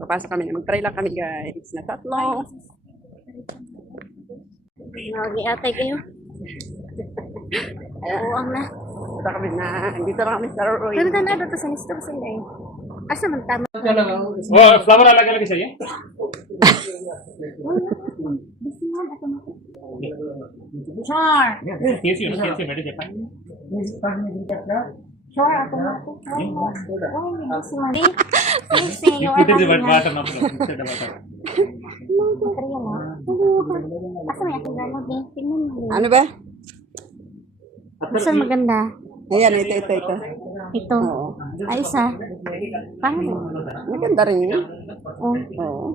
Papasok kami na. Mag-try lang kami guys. Na tatlo. Nag-iatay kayo. Uwang na. Dito kami na. Dito lang kami sa Roy. Pero na dito sa listo ko sila eh. Asa man tama. Flower अलग अलग चाहिए Char. केसी होना केसी बैठे Japan Char ako na to. किधर से वाटर ना water Asa may ako gamot eh. Tingnan mo. Ano ba? Asa maganda? Ayan, ito. Ito. Oo. Ayos ah. Paano? Maganda rin yun. Oh. Oo.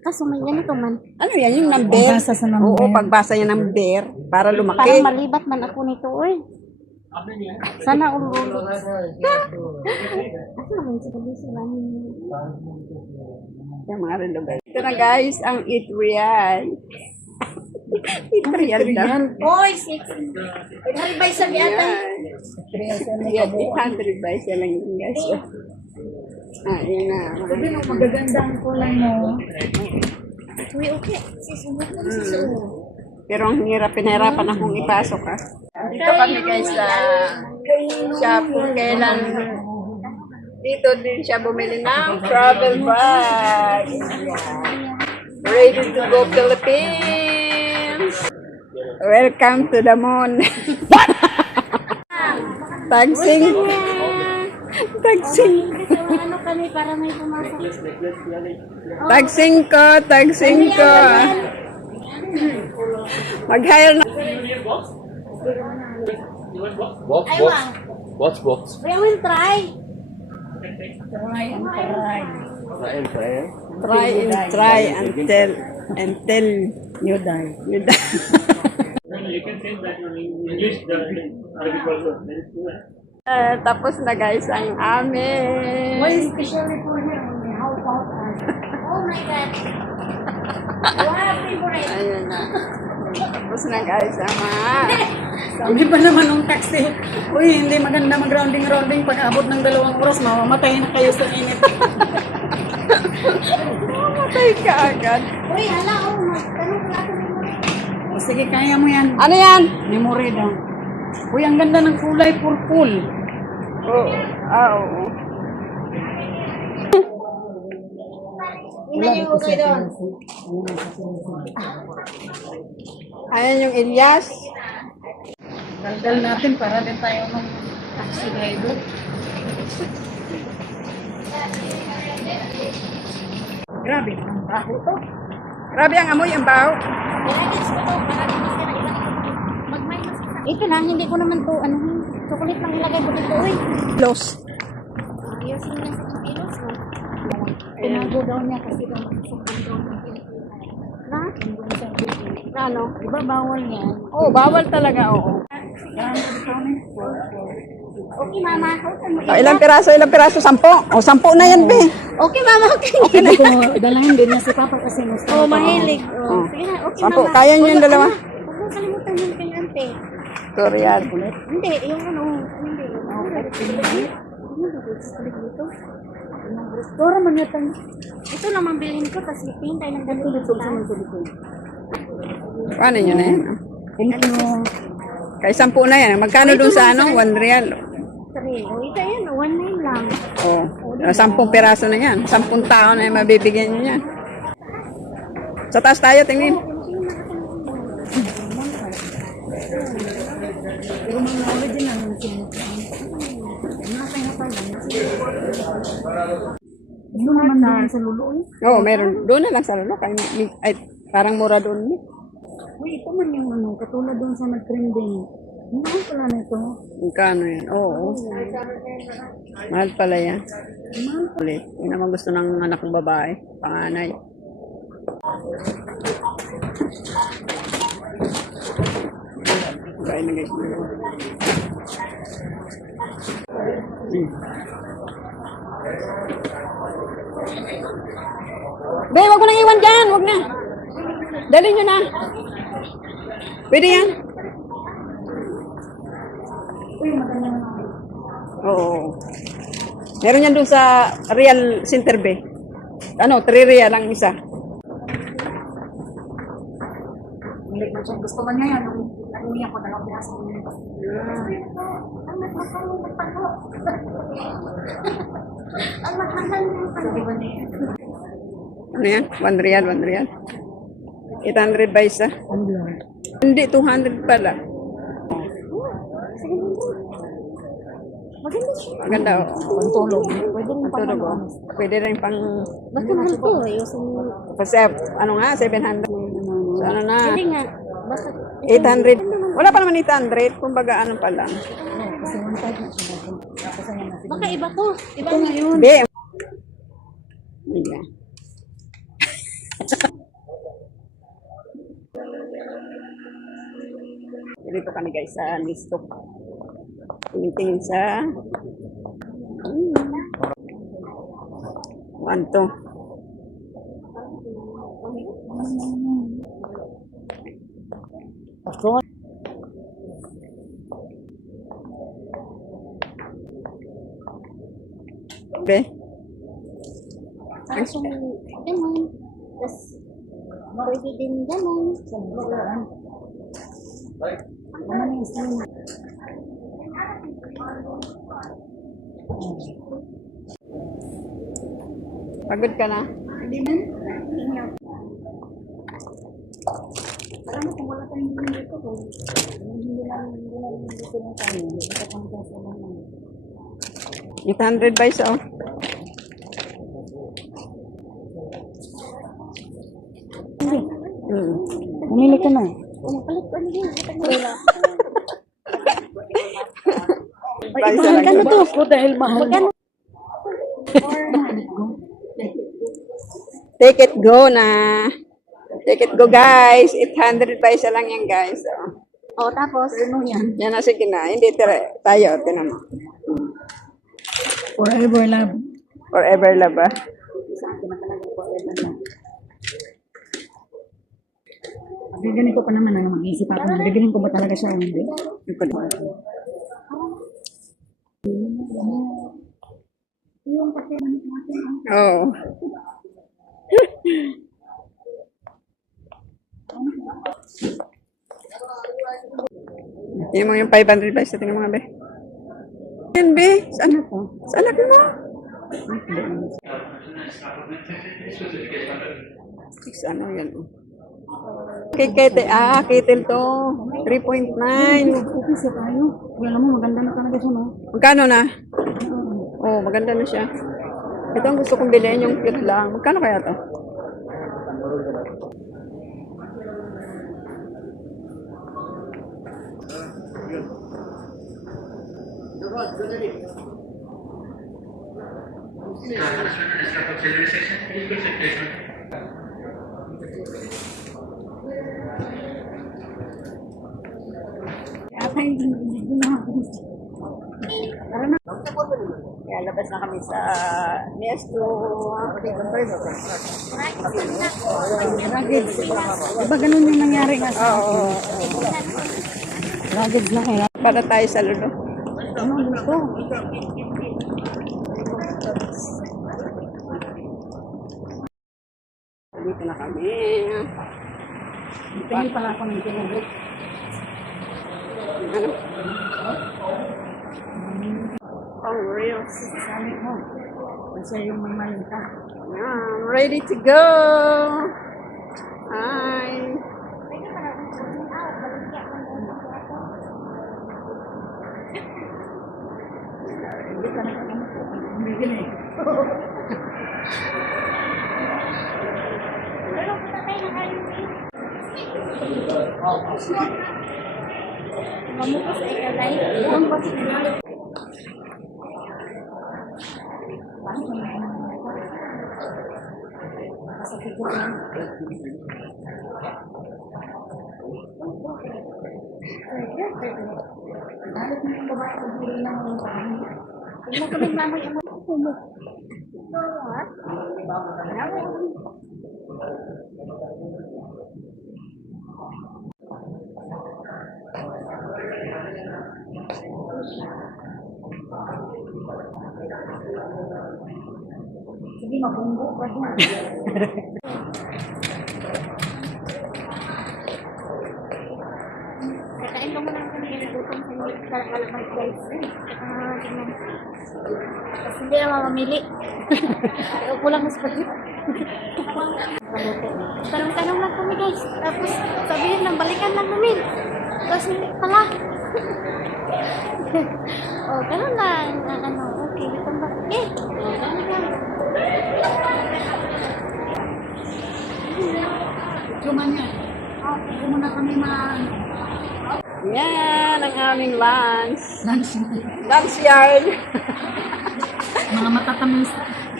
Kaso may ganito man. Ano yan? Yung number? Pagbasa sa number. Oo, pagbasa niya ng bear para lumaki. Parang malibat man ako nito oy. Sana ulo. Asa naman sa gabi sila ni. Yung mga relo guys. Ito na guys, ang Eat Real. Eat Real daw. Oy, 6. Haribay sa biata. Yan, 800 ba? Siya lang yun guys. Yun na. Sabi nung magaganda ang kulay mo. Uy, okay. Sisumot na sisumot. Pero ang pinahirapan akong ipasok ha. Dito kami guys sa shop kung kailan dito din siya bumili ng travel bag. Ready to go Philippines. Welcome to the moon. Tagsing. Tagsing. Ano kami para may pumasok. Tagsing ko. Mag-hire na. box We will try. Try until You die. you die. you can say that in English the Arabic also there is two Tapos na guys ang amin. Especially for him. How about us? Oh my God. Wow, favorite. Ayun na. Tapos na guys ang Sabi pa naman nung taxi, uy, hindi maganda mag-rounding-rounding. Pag abot ng 2 oras, mamamatay na kayo sa init. matay ka agad. Uy, hala, oh, magtanong pala ako ng O sige, kaya mo yan. Ano yan? Memory daw. Uy, ang ganda ng kulay, purple. Oo. Oo. Tingnan yung okay doon. Ayan yung Elias. Daldal natin para din tayo ng taxi driver. Grabe ang baho to. Grabe ang amoy, ang baho. Ilagay ko to para di masira. Magmay masira. Ito lang, hindi ko naman to, ano, chocolate lang ilagay ko dito, uy. Los. Ayusin lang sa kilos, no? Tinago daw niya kasi daw magsukan daw ng na? Na ano? Diba bawal yan? Oo, bawal talaga, oo. Okay, mama. Okay, mo. Ilang piraso? 10? O, 10 na yan, be. Okay, mama. Okay. Hindi ko dalahin din niya si Papa kasi gusto. Oh, mahilig. Oh. Oh. Sige na, okay, 10. mama. Kaya niyo yung dalawa? Huwag mo kalimutan yung kay ante. Korean. Hindi, yung ano. Hindi. Dito. Dora man yata. Ito lang ang bilhin ko, tapos lipin tayo ng ganito. Paano nyo na yan? Thank you. Kaya 10 na yan. Magkano dun sa ano? 1 real. Sorry. O, ito yan. 1.9 lang. Oo. 10 piraso na yan. 10 tao na yung mabibigyan nyo yan. Sa taas tayo, tingin. Pero mga original ng Ano naman na sa lulo eh? Oo, meron. Doon na lang sa lolo. Ay, parang mura doon. Uy, ito man yung ano, katulad doon sa nag-trending. Mahal pala nito. Magkano yan? Oo. Mahal pala yan. Ulit. Yun naman gusto ng anak ng babae. Panganay. Babae na guys. Be, wag mo nang iwan dyan. Wag na. Dali nyo na. Pwede yan. Oo. Meron yan doon sa Real Center Bay. Ano, 3 real lang isa. Hindi ko siya gusto man ngayon. Nung nag-uwi ako, dalawang piraso ko yun. Sabi ko niya. Ano yan? 1 real, 1 real. 800 ba isa? Hindi, 200 pala. Maganda siya. Maganda, oh. Pantulog. Pwede rin pang Tulog, oh. Pwede rin pang, Bakit mahal to? Ayusin mo. kasi, ano nga, 700. So, ano na, Hindi nga. Bakit? 800. Wala pa naman 800. Kumbaga, ano pa lang. Kasi 1.5 na siya. Kasi nga nasi. Baka iba to. Iba Ito nga yun. Hindi. Hindi. Dito kami guys sa Nistok. Tingin sa 1, 2. Ako. Okay. Para siyang ganun. Tapos, pwede din ganun. Ano na yung slim? Pagod ka na? Hindi man. Alam mo kung wala tayong hindi dito kung hindi lang dito ng tayo. Hindi ka pang kasi lang lang. 800 ba isa, oh? Hmm. Bumili ka na. Palit ko na yun. Wala. Ba isa lang Magkano ito? to? Ko dahil mahal. Take it go na. Take it go guys. 800 pa isa lang yan guys. Oh. O, tapos, Ano yan? Yan na sige na. Hindi tayo. Tinan mo. Forever love. Forever love ah. Sa akin na talaga forever love. Bibigyan ko pa naman na mag-isip ako. Bibigyan ko ba talaga siya o hindi? Yung kasi Oo. Tingnan mo yung 500 ba isa. Tingnan mo nga be. Yan be. Saan ako? Saan ako mo? Ano yan? Oh. Kitil to. 3.9. okay siya tayo. Wala mo, maganda na talaga siya, no? Magkano na? Oh, maganda na siya. Ito ang gusto kong bilhin, yung cute lang. Magkano kaya to? Ata hindi na ako. Kaya labas na kami sa Nesto. Ruggeds. Diba ganun yung nangyari nga sa Oo. Ruggeds na kaya? Para tayo sa lulo. Ano dito? Dito na kami. Tingin pala ako ng tinubik. Ano? Oh, real. Sabi mo. Kasi yung may malita. I'm ready to go. Hi. Hindi ka na kami. Hindi gini. mamukas ay kalay. Dahil na yung babae ang huli ng mga bahay. Hindi ko rin mamay ang mga kumot. Sige, mabunggo pa din. Kakain ka muna kami nagutom sa kalamay guys. Tingnan. Tapos hindi na mamamili. Kulang mas pagit. Tanong-tanong lang kami guys. Tapos sabihin lang, balikan lang namin. Tapos hindi pala. Oh, ganun lang. Ano, okay, bitang ba? Eh, ganun lang. Cuman yan. Hindi mo na kami Yan ang aming lunch. lunch na. Lunch yard. Mga matatamis.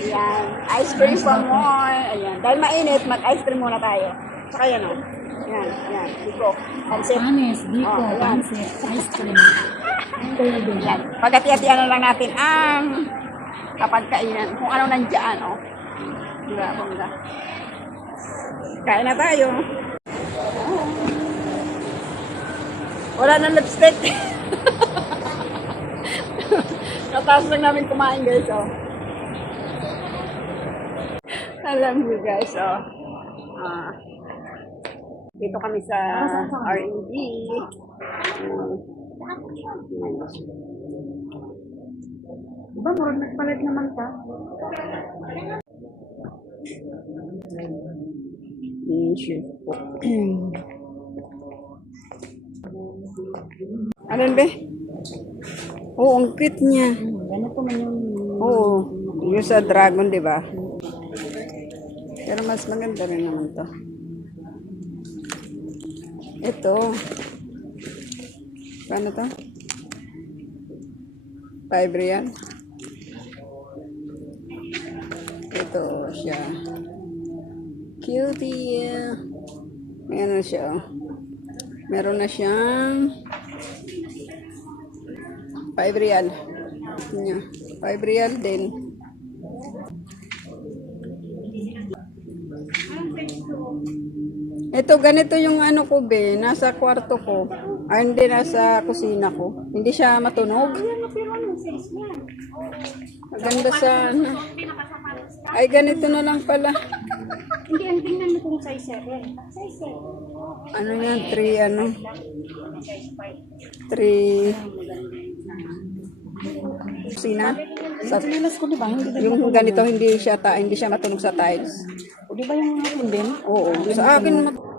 Ayan. Ice cream pa more. Ayan. Dahil mainit, mag-ice cream muna tayo. Saka yan o. Yan, yan. Diko. Pansit. Panis, diko, Oh, ayan. pansit, ice cream. Yan. Pagkati-hatian na lang natin ang kapagkainan. Kung ano nandiyan, o. Bongga. Kain na tayo. Wala nang lipstick. Nataas lang namin kumain guys, oh. Alam mo guys, oh. Dito kami sa R&D. Diba, murag nagpalit naman ka? Shift po. Alin be? Oo, ang cute niya. Ganito man yung... Oo, yung sa dragon, di ba? Pero mas maganda rin naman to. Ito. Paano to? 5 real. Ito siya. Cutie. Meron siya. Oh. Meron na siyang 5 real. Nya, 5 real din. Ito, ganito yung ano ko be, nasa kwarto ko. Ay, hindi, nasa kusina ko. Hindi siya matunog. Maganda sa ano. Ay, ganito na lang pala. Hindi, ang tingnan mo kung size 7. Size 7. Ano yan? 3 ano? 3 kusina. Sa, Lilas ko, diba? Hindi ba? yung ganito hindi siya matunog sa tiles. O, diba yung akin din? Oo. Sa akin